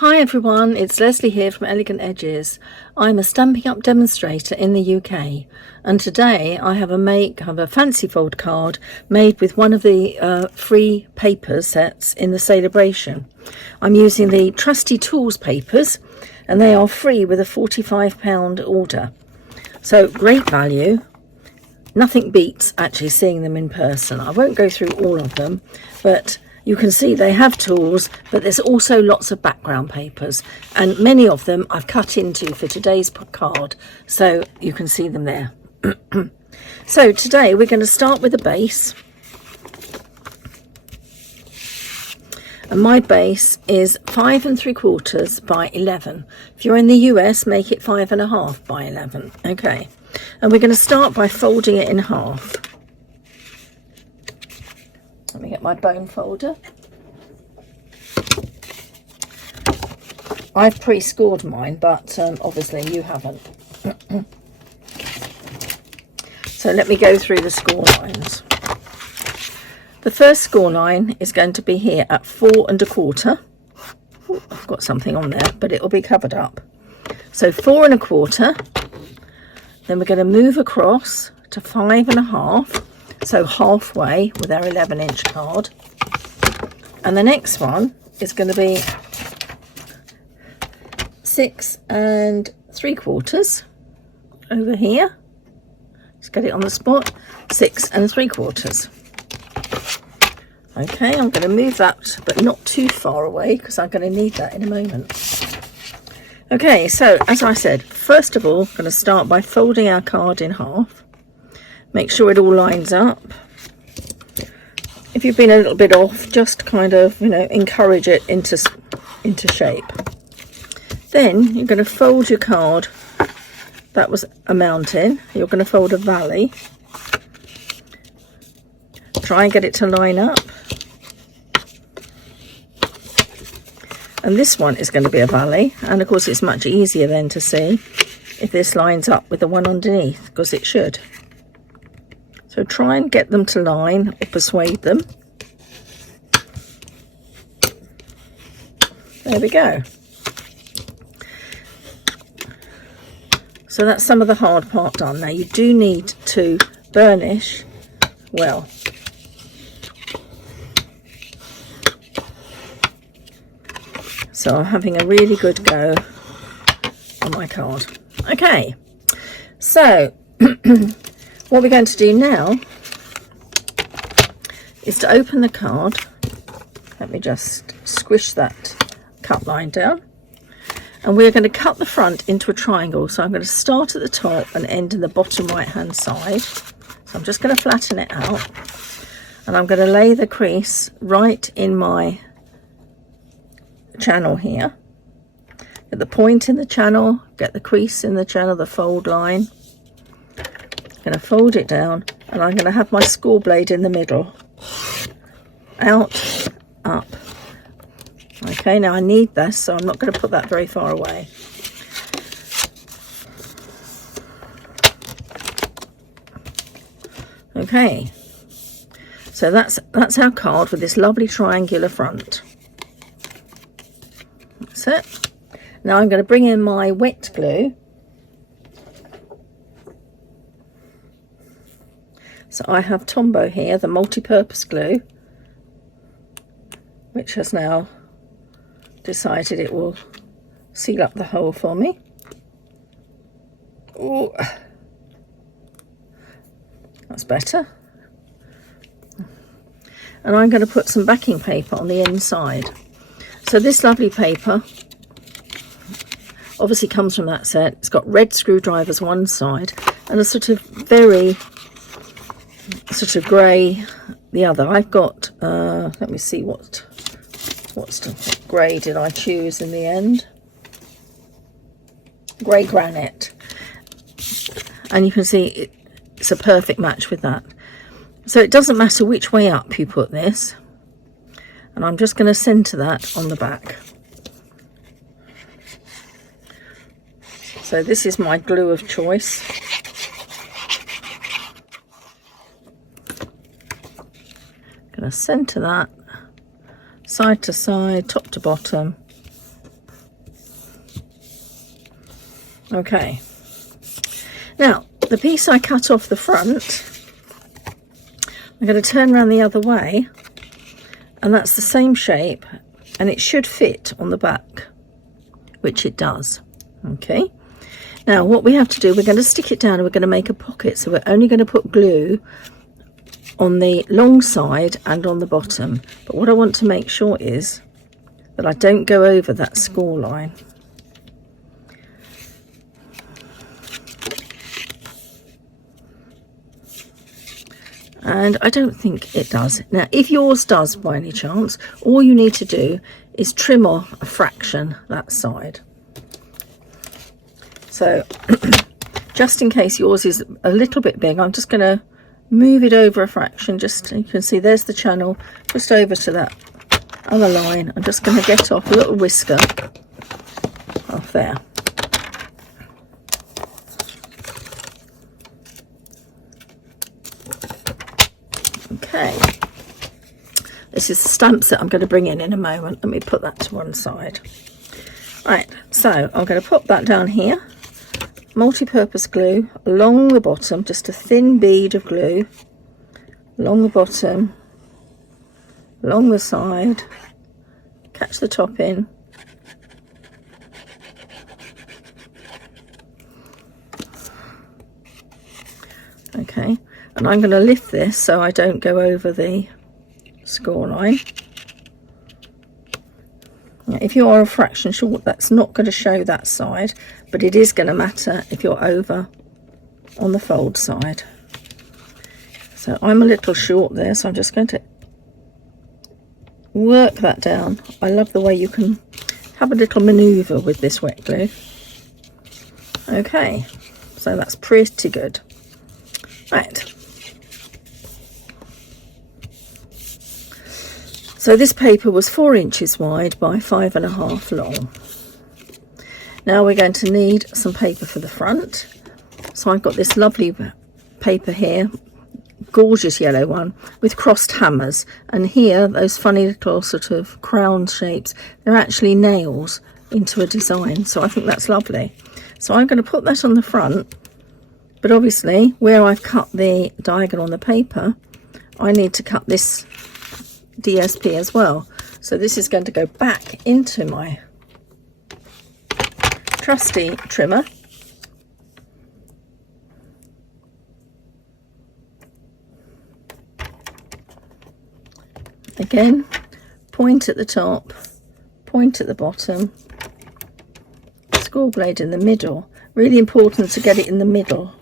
Hi everyone, it's Lesley here from Elegant Edges. I'm a Stampin' Up demonstrator in the UK, and today I have a fancy fold card made with one of the free paper sets in the Sale-a-bration. I'm using the Trusty Tools papers, and they are free with a £45 order. So great value. Nothing beats actually seeing them in person. I won't go through all of them, but you can see they have tools, but there's also lots of background papers, and many of them I've cut into for today's card, so you can see them there. So today we're going to start with a base, and my base is 5 3/4 by 11. If you're in the US, make it 5.5 by 11. Okay, and we're going to start by folding it in half. Let me get my bone folder. I've pre-scored mine, but obviously you haven't. So let me go through the score lines. The first score line is going to be here at 4 1/4. Ooh, I've got something on there, but it will be covered up. So 4 1/4. Then we're going to move across to 5 1/2. So halfway with our 11-inch card, and the next one is going to be 6 3/4 over here. Let's get it on the spot. 6 3/4. Okay, I'm going to move that, but not too far away because I'm going to need that in a moment. Okay, so as I said, first of all, I'm going to start by folding our card in half. Make sure it all lines up. If you've been a little bit off, just kind of, encourage it into shape. Then you're going to fold your card. That was a mountain. You're going to fold a valley. Try and get it to line up. And this one is going to be a valley. And of course it's much easier then to see if this lines up with the one underneath, because it should. So try and get them to line, or persuade them. There we go. So that's some of the hard part done. Now you do need to burnish well. So I'm having a really good go on my card. Okay, so what we're going to do now is to open the card. Let me just squish that cut line down. And we're going to cut the front into a triangle. So I'm going to start at the top and end in the bottom right hand side. So I'm just going to flatten it out. And I'm going to lay the crease right in my channel here. Get the point in the channel, get the crease in the channel, the fold line. Going to fold it down, and I'm going to have my score blade in the middle. Out, up. Okay, now I need this, so I'm not going to put that very far away. Okay, so that's our card with this lovely triangular front. That's it. Now I'm going to bring in my wet glue. So I have Tombow here, the multi-purpose glue, which has now decided it will seal up the hole for me. Ooh, that's better. And I'm going to put some backing paper on the inside. So this lovely paper obviously comes from that set. It's got red screwdrivers one side and a sort of very grey the other. I've got let me see what grey did I choose in the end. Grey granite, and you can see it's a perfect match with that. So it doesn't matter which way up you put this, and I'm just going to centre that on the back. So this is my glue of choice. Going to centre that side to side, top to bottom, Okay, now the piece I cut off the front, I'm going to turn around the other way, and that's the same shape, and it should fit on the back, which it does. Okay, now what we have to do, we're going to stick it down and we're going to make a pocket, so we're only going to put glue on the long side and on the bottom, but what I want to make sure is that I don't go over that score line. And I don't think it does. Now, if yours does by any chance, all you need to do is trim off a fraction that side. So, just in case yours is a little bit big, I'm just going to move it over a fraction. Just, you can see there's the channel, just over to that other line. I'm just going to get off a little whisker off there. Okay, this is the stamp set I'm going to bring in a moment. Let me put that to one side. Right, so I'm going to pop that down here, multi-purpose glue along the bottom, just a thin bead of glue along the bottom, along the side, catch the top in. Okay, and I'm going to lift this so I don't go over the score line. Now, if you are a fraction short, that's not going to show that side, but it is going to matter if you're over on the fold side. So I'm a little short there, so I'm just going to work that down. I love the way you can have a little maneuver with this wet glue. Okay, so that's pretty good. Right, so this paper was 4 inches wide by 5.5 long. Now we're going to need some paper for the front. So I've got this lovely paper here, gorgeous yellow one with crossed hammers, and here those funny little sort of crown shapes, they're actually nails into a design, so I think that's lovely. So I'm going to put that on the front. But obviously, where I've cut the diagonal on the paper, I need to cut this DSP as well. So this is going to go back into my trusty trimmer. Again, point at the top, point at the bottom, score blade in the middle. Really important to get it in the middle,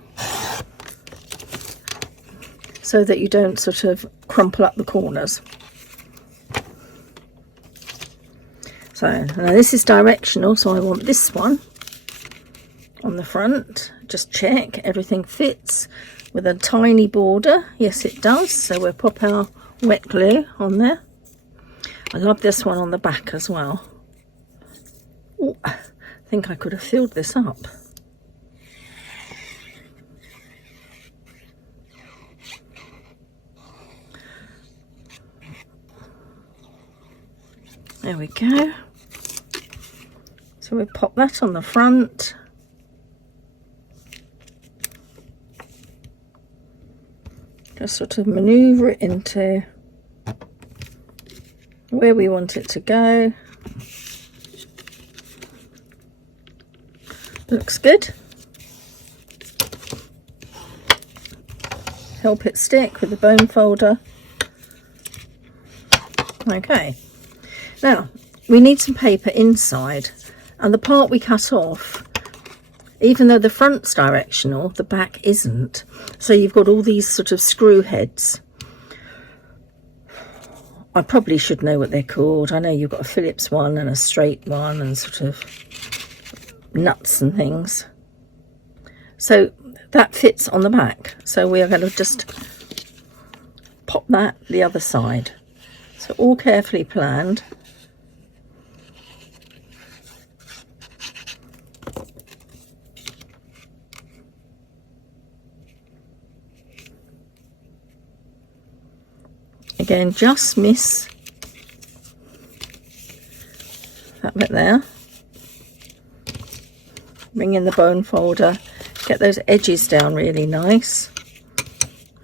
so that you don't sort of crumple up the corners. So now this is directional, so I want this one on the front. Just check everything fits with a tiny border. Yes, it does. So we'll pop our wet glue on there. I love this one on the back as well. Ooh, I think I could have filled this up. There we go. So we pop that on the front. Just sort of maneuver it into where we want it to go. Looks good. Help it stick with the bone folder. Okay. Now, we need some paper inside, and the part we cut off, even though the front's directional, the back isn't. So you've got all these sort of screw heads. I probably should know what they're called. I know you've got a Phillips one and a straight one and sort of nuts and things. So that fits on the back. So we are going to just pop that the other side. So all carefully planned. Again, just miss that bit there. bring in the bone folder, get those edges down really nice.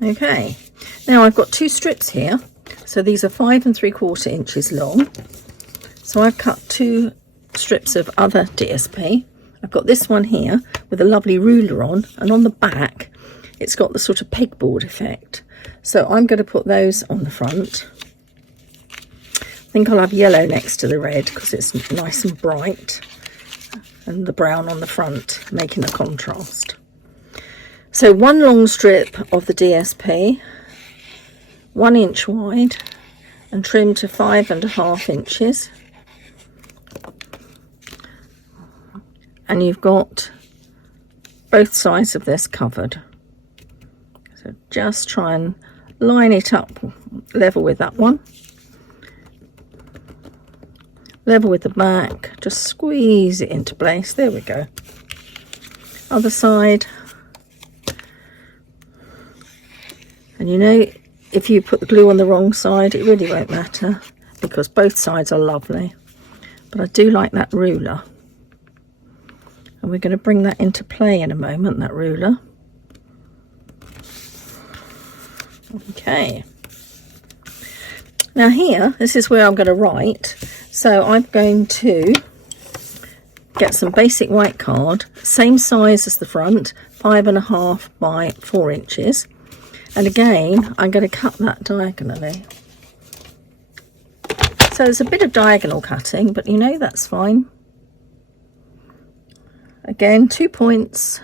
Okay, now I've got 2 strips here, so these are 5 3/4 inches long. So I've cut 2 strips of other DSP. I've got this one here with a lovely ruler on, and on the back it's got the sort of pegboard effect. So I'm going to put those on the front. I think I'll have yellow next to the red because it's nice and bright, and the brown on the front making a contrast. So 1 long strip of the DSP, 1 inch wide and trimmed to 5 1/2 inches. And you've got both sides of this covered. So just try and line it up level with that one. Level with the back, just squeeze it into place. There we go. Other side. And you know, if you put the glue on the wrong side, it really won't matter because both sides are lovely. But I do like that ruler. And we're going to bring that into play in a moment, that ruler. Okay. Now here, this is where I'm going to write. So I'm going to get some basic white card, same size as the front, 5 1/2 by 4 inches. And again, I'm going to cut that diagonally. So there's a bit of diagonal cutting, but you know, that's fine. Again, 2 points,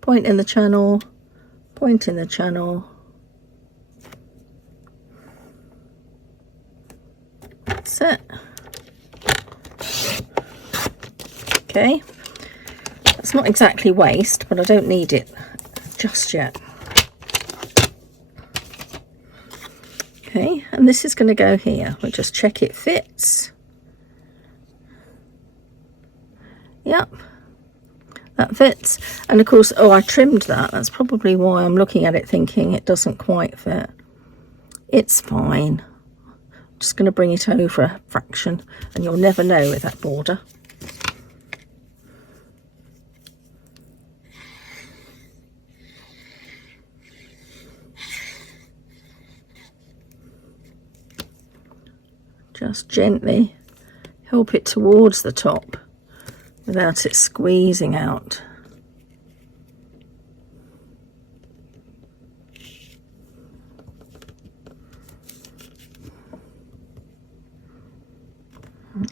point in the channel, point in the channel. That's it. Okay, it's not exactly waste, but I don't need it just yet. Okay, and this is going to go here. We'll just check it fits. Yep. That fits. And of course, oh, I trimmed that. That's probably why I'm looking at it thinking it doesn't quite fit. It's fine. I'm just going to bring it over a fraction, and you'll never know with that border. Just gently help it towards the top without it squeezing out.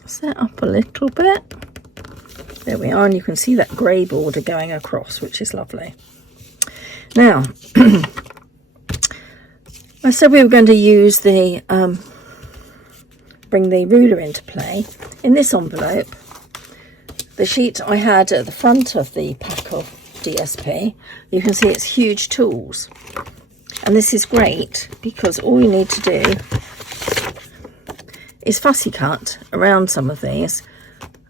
Set up a little bit. There we are, and you can see that grey border going across, which is lovely. Now, I said we were going to use the bring the ruler into play. In this envelope, the sheet I had at the front of the pack of DSP, you can see it's huge tools. And this is great because all you need to do is fussy cut around some of these,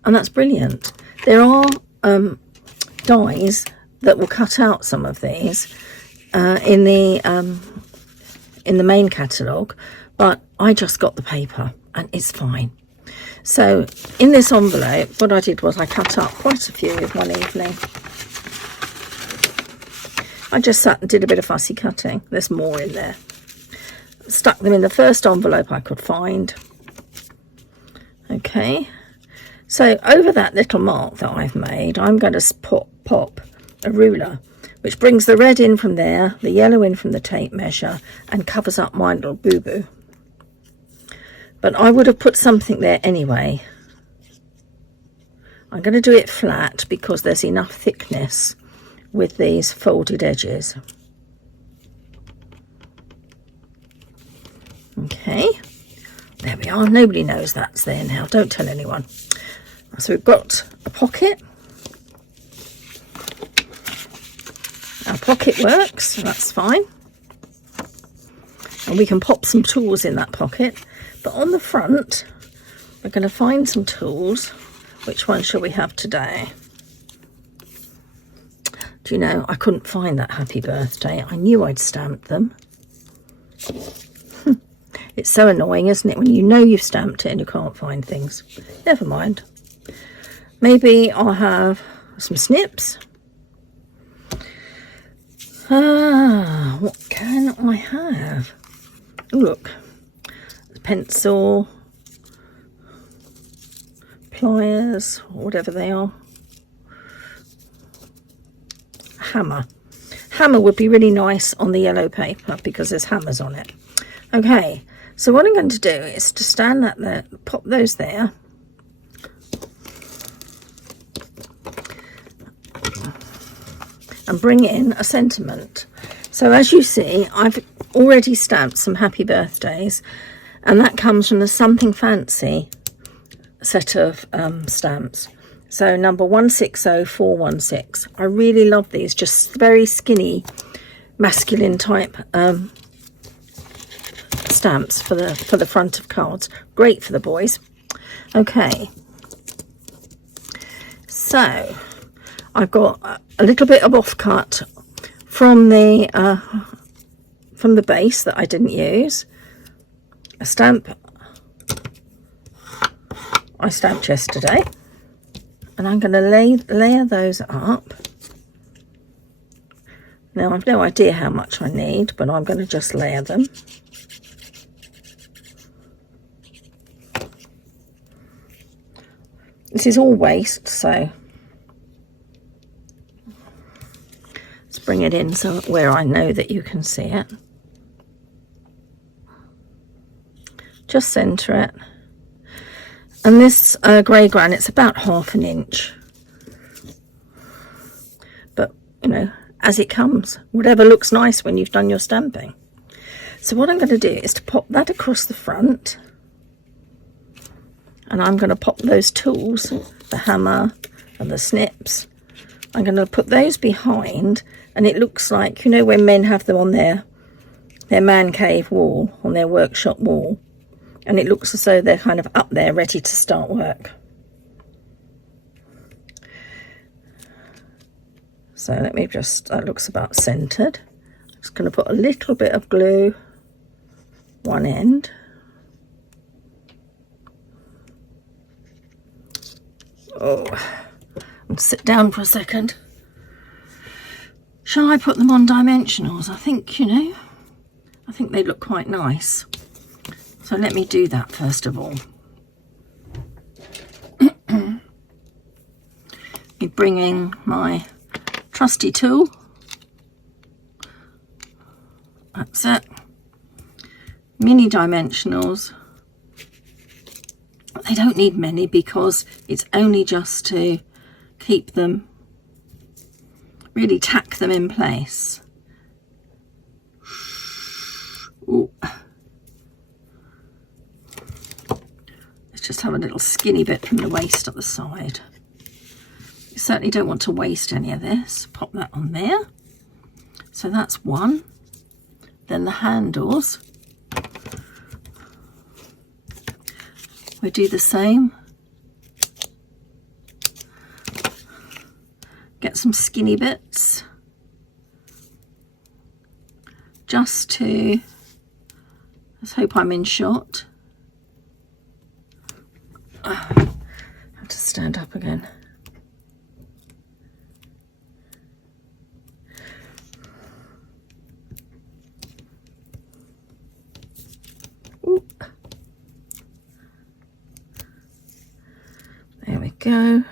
and that's brilliant. There are dies that will cut out some of these in the main catalogue, but I just got the paper and it's fine. So in this envelope, what I did was I cut up quite a few one evening. I just sat and did a bit of fussy cutting. There's more in there. Stuck them in the first envelope I could find. Okay, so over that little mark that I've made, I'm going to pop a ruler, which brings the red in from there, the yellow in from the tape measure, and covers up my little boo-boo. But I would have put something there anyway. I'm going to do it flat because there's enough thickness with these folded edges. Okay, there we are. Nobody knows that's there now. Don't tell anyone. So we've got a pocket. Our pocket works, so that's fine. And we can pop some tools in that pocket. But on the front, we're going to find some tools. Which one shall we have today? Do you know, I couldn't find that happy birthday. I knew I'd stamped them. It's so annoying, isn't it, when you know you've stamped it and you can't find things. Never mind. Maybe I'll have some snips. What can I have? Oh, look, pencil, pliers, whatever they are. Hammer. Hammer would be really nice on the yellow paper because there's hammers on it. Okay, so what I'm going to do is to stand that there, pop those there. And bring in a sentiment. So as you see, I've already stamped some happy birthdays, and that comes from the Something Fancy set of stamps. So number 160416. I really love these, just very skinny, masculine type stamps for the front of cards. Great for the boys. Okay, so I've got a little bit of offcut from the base that I didn't use. A stamp I stamped yesterday, and I'm going to layer those up. Now I've no idea how much I need, but I'm going to just layer them. This is all waste, so let's bring it in so where I know that you can see it. Just centre it. And this grey granite's about 1/2 inch. But, you know, as it comes, whatever looks nice when you've done your stamping. So what I'm going to do is to pop that across the front. And I'm going to pop those tools, the hammer and the snips. I'm going to put those behind, and it looks like, you know, when men have them on their man cave wall, on their workshop wall, and it looks as though they're kind of up there ready to start work. So let me just, that looks about centered. Just going to put a little bit of glue one end. Oh, I'll sit down for a second. Shall I put them on dimensionals? I think, you know, I think they look quite nice. So let me do that first of all. Me bringing my trusty tool. That's it. Mini dimensionals. They don't need many because it's only just to keep them, really tack them in place. Ooh. Let's just have a little skinny bit from the waist at the side. You certainly don't want to waste any of this. Pop that on there. So that's one. Then the handles. We do the same. Get some skinny bits just to, let's hope I'm in shot. I have to stand up again. Ooh. There we go.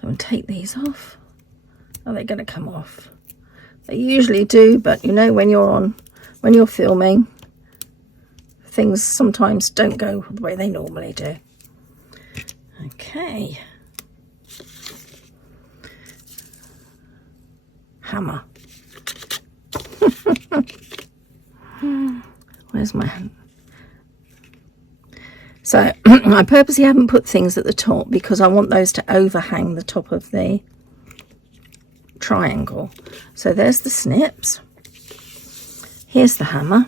So I'll take these off. Are they going to come off? They usually do, but you know, when you're filming, things sometimes don't go the way they normally do. Okay. Hammer. Where's my hand? So I purposely haven't put things at the top because I want those to overhang the top of the triangle. So there's the snips. Here's the hammer.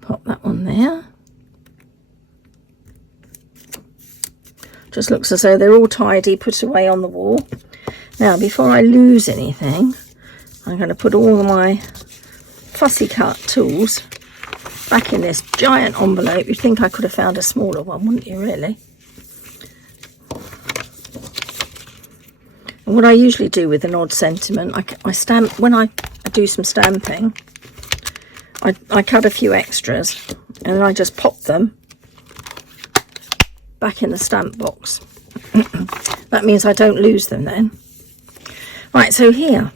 Pop that on there. Just looks as though they're all tidy, put away on the wall. Now, before I lose anything, I'm going to put all of my fussy cut tools back in this giant envelope. You'd think I could have found a smaller one, wouldn't you, really? And what I usually do with an odd sentiment, I stamp, when I do some stamping, I cut a few extras and then I just pop them back in the stamp box. That means I don't lose them then. Right, so here,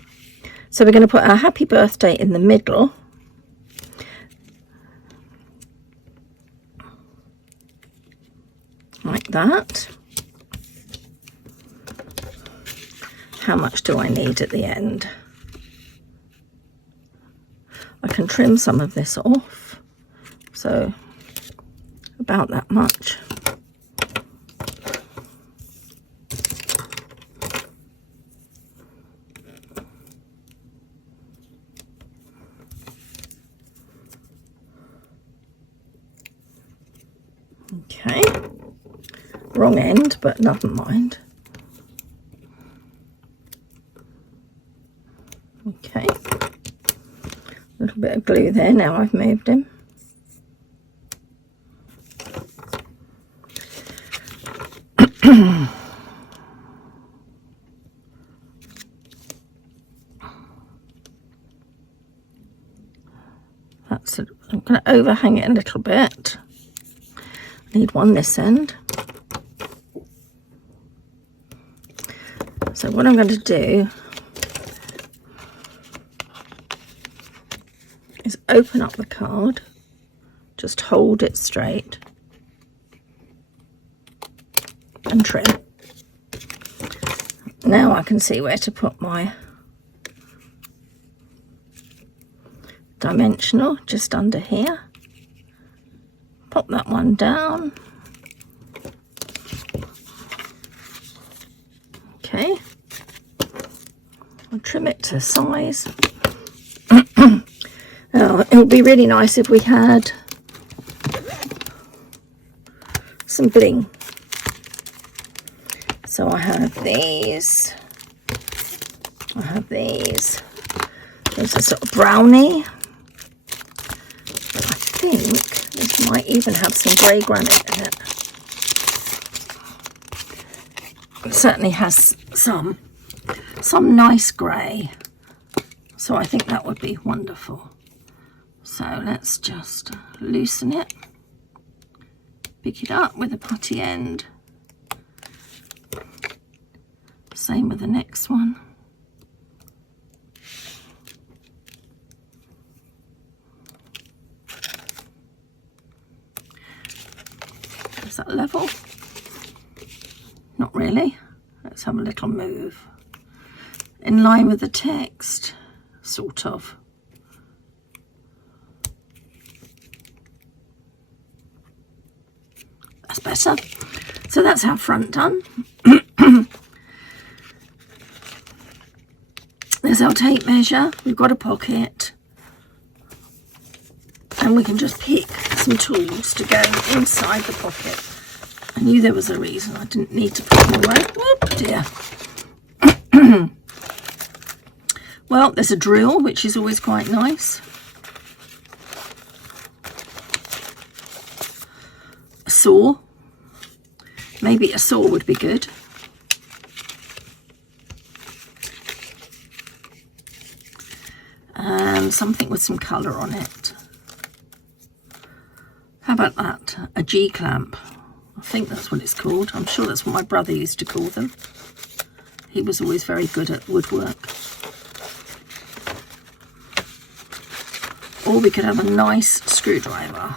so we're going to put our happy birthday in the middle. Like that. How much do I need at the end? I can trim some of this off, so about that much. Okay, wrong end, but never mind. Okay, a little bit of glue there. Now I've moved him. That's it. I'm going to overhang it a little bit. I need one this end. So what I'm going to do is open up the card, just hold it straight and trim. Now I can see where to put my dimensional, just under here. Pop that one down. Okay, I'll trim it to size. Now, it would be really nice if we had some bling. So I have these. I have these. There's a sort of brownie. I think this might even have some grey granite in it. It certainly has some nice grey. So I think that would be wonderful. So let's just loosen it, pick it up with a putty end. Same with the next one. Is that level? Not really. Let's have a little move. In line with the text, sort of. That's better. So that's our front done. There's our tape measure. We've got a pocket. And we can just pick some tools to go inside the pocket. I knew there was a reason I didn't need to put them away. Oh dear. Well, there's a drill, which is always quite nice. A saw. Maybe a saw would be good. And something with some colour on it. How about that? A G-clamp. I think that's what it's called. I'm sure that's what my brother used to call them. He was always very good at woodwork. Or we could have a nice screwdriver.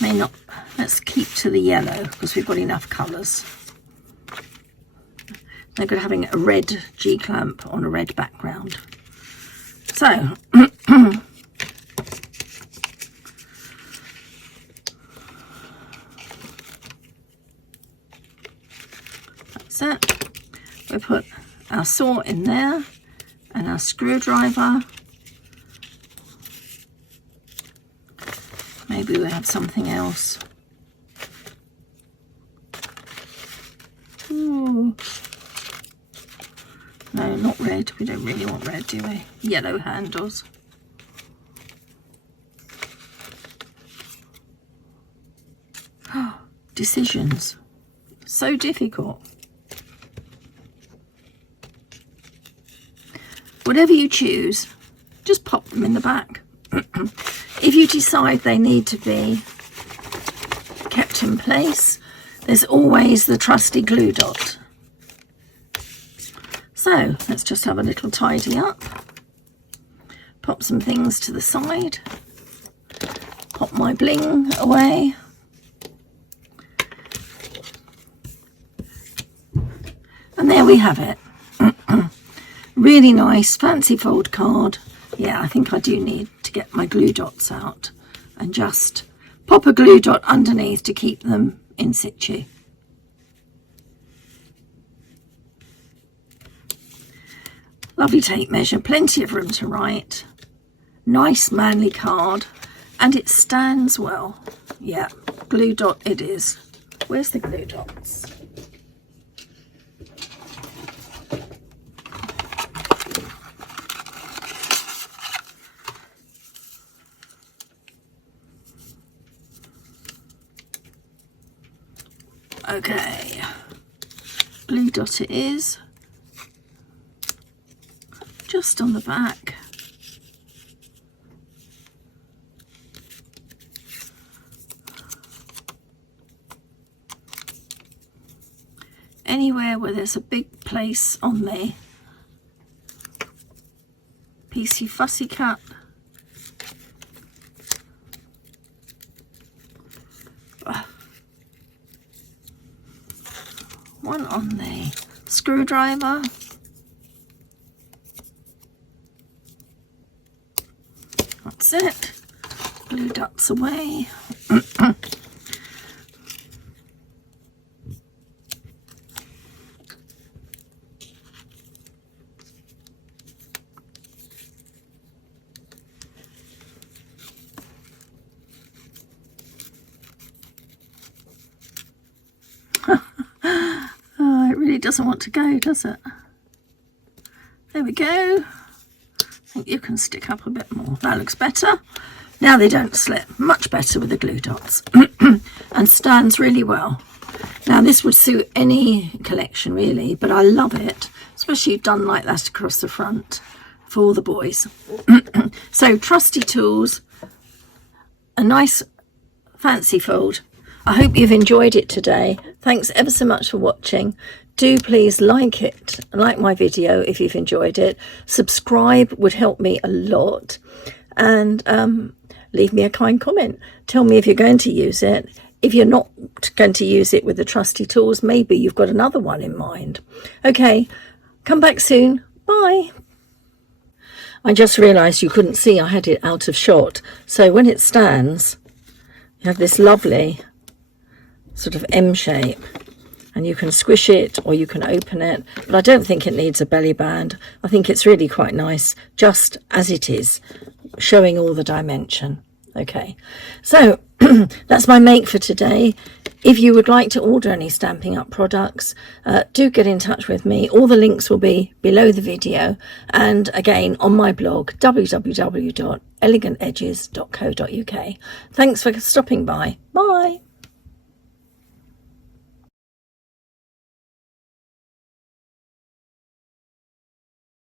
May not. Let's keep to the yellow because we've got enough colours. No good having a red G-clamp on a red background. So, that's it. We put our saw in there and our screwdriver. Maybe we have something else. Ooh. No, not red. We don't really want red, do we? Yellow handles. Decisions. So difficult. Whatever you choose, just pop them in the back. If you decide they need to be kept in place, there's always the trusty glue dot. So let's just have a little tidy up. Pop some things to the side. Pop my bling away. And there we have it. Really nice fancy fold card. Yeah, I think I do need to get my glue dots out and just pop a glue dot underneath to keep them in situ. Lovely tape measure, plenty of room to write. Nice manly card, and it stands well. Yeah, glue dot it is. Where's the glue dots? Okay, glue dot it is, just on the back. Anywhere where there's a big place on the piecey fussy cut. One on the screwdriver. That's it. Glue dots away. Doesn't want to go, does it? There we go. I think you can stick up a bit more. That looks better. Now they don't slip. Much better with the glue dots. And stands really well. Now this would suit any collection really, but I love it, especially done like that across the front for all the boys. So Trusty Tools, a nice fancy fold. I hope you've enjoyed it today. Thanks ever so much for watching. Do please like it, like my video if you've enjoyed it. Subscribe would help me a lot. And leave me a kind comment. Tell me if you're going to use it. If you're not going to use it with the Trusty Tools, maybe you've got another one in mind. Okay, come back soon. Bye. I just realised you couldn't see I had it out of shot. So when it stands, you have this lovely sort of M shape. And you can squish it or you can open it, but I don't think it needs a belly band. I think it's really quite nice just as it is, showing all the dimension. Okay, so that's my make for today. If you would like to order any Stampin' Up products, do get in touch with me. All the links will be below the video, and again on my blog www.elegantedges.co.uk. Thanks for stopping by. Bye.